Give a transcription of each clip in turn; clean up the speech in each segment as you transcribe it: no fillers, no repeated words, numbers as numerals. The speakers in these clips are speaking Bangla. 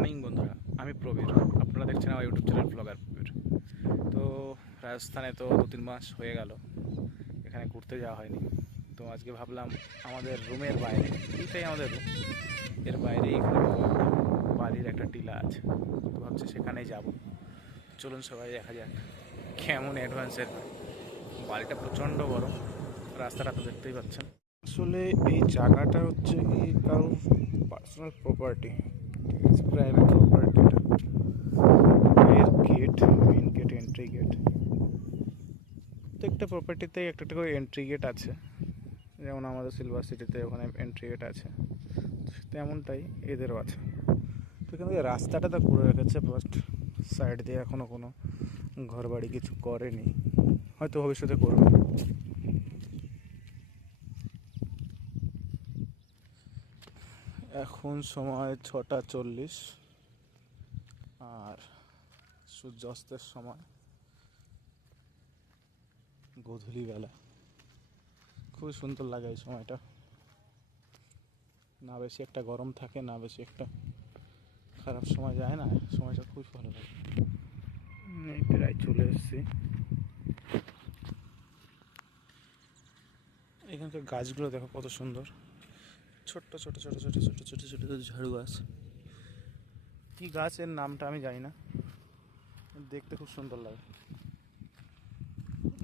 মর্নিং বন্ধুরা, আমি প্রবীর। আপনারা দেখছেন আমার ইউটিউব চ্যানেল ব্লগার প্রবীর। তো রাজস্থানে তো 2-3 মাস হয়ে গেল এখানে ঘুরতে যাওয়া হয়নি। তো আজকে ভাবলাম আমাদের রুমের বাইরে, এইটাই আমাদের রুম, এর বাইরেই এখানে বালির একটা টিলা আছে। তো ভাবছি সেখানেই যাব। চলুন সবাই দেখা যাক কেমন অ্যাডভেঞ্চার হয়। বালিটা প্রচণ্ড বড়, রাস্তাটা তো দেখতেই পাচ্ছেন। আসলে এই জায়গাটা হচ্ছে কি কারোর পার্সোনাল প্রপার্টি, ঠিক আছে, প্রাইভেট প্রপার্টি। এর gate, main gate, entry gate, প্রত্যেকটা প্রপার্টিতেই একটা একটা করে এন্ট্রি গেট আছে। যেমন আমাদের সিলভার সিটিতে ওখানে এন্ট্রি গেট আছে, তেমনটাই এদেরও আছে। তো এখান থেকে রাস্তাটা তো করে রেখেছে, ফার্স্ট সাইড দিয়ে এখনও কোনো ঘর বাড়ি কিছু করেনি, হয়তো ভবিষ্যতে করবে। এখন সময় 6টা 40, আর সূর্যাস্তের সময় গধূলি বেলা। খুবই সুন্দর লাগে এই সময়টা, না বেশি একটা গরম থাকে, না বেশি একটা খারাপ সময় যায় না, সময়টা খুবই ভালো লাগে। এই প্রায় চলে এসেছি। এখানকার গাছগুলো দেখো কত সুন্দর, ছোট্ট ছোট ছোট ছোট ছোট ছোট ছোট ছোট ঝাড়ু গাছ। কি গাছের নামটা আমি জানি না, দেখতে খুব সুন্দর লাগে।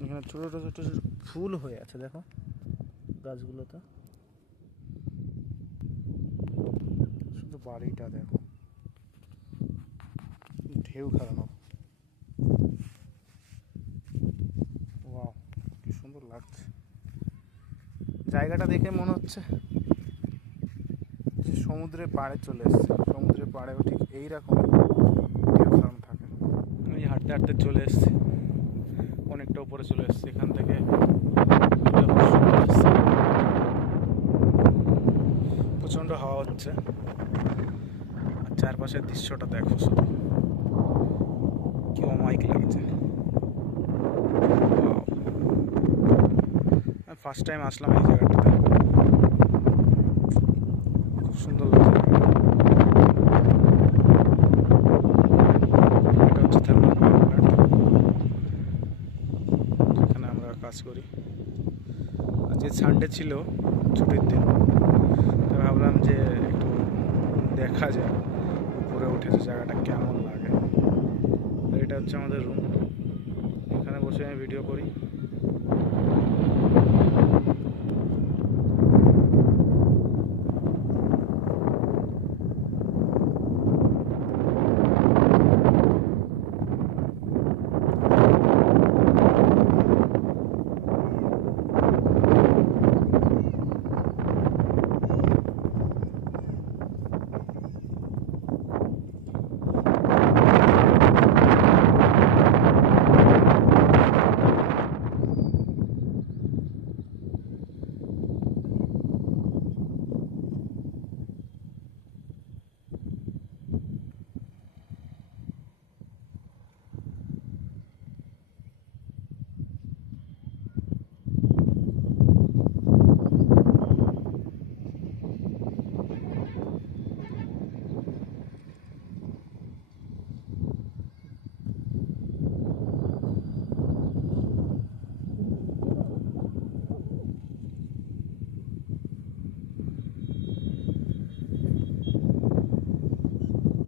এখানে ছোট ছোট ছোট ছোট ফুল হয়ে আছে, দেখো গাছগুলোতে। শুধু বাড়িটা দেখো, ঢেউ খেলানো। ওয়াও, কি সুন্দর লাগছে জায়গাটা দেখে। মনে হচ্ছে যে সমুদ্রের পাড়ে চলে এসছে। সমুদ্রের পাড়েও ঠিক এইরকম ঢেউ খেলানো থাকে। আমি হাঁটতে হাঁটতে চলে এসেছি, অনেকটা উপরে চলে এসেছি। এখান থেকে প্রচণ্ড হাওয়া হচ্ছে, আর চারপাশের দৃশ্যটা দেখো শুধু, কি অমায়িক লাগছে। আমি ফার্স্ট টাইম আসলাম এই জায়গাটাতে, খুব সুন্দর লাগছে। এটা হচ্ছে থার্মাল পাওয়ার প্ল্যান্ট, যেখানে আমরা কাজ করি। আজকে সানডে ছিল, ছুটির দিন, তাই ভাবলাম যে একটু দেখা যায় উপরে উঠেছে জায়গাটা কেমন লাগে। এটা হচ্ছে আমাদের রুম, এখানে বসে আমি ভিডিও করি।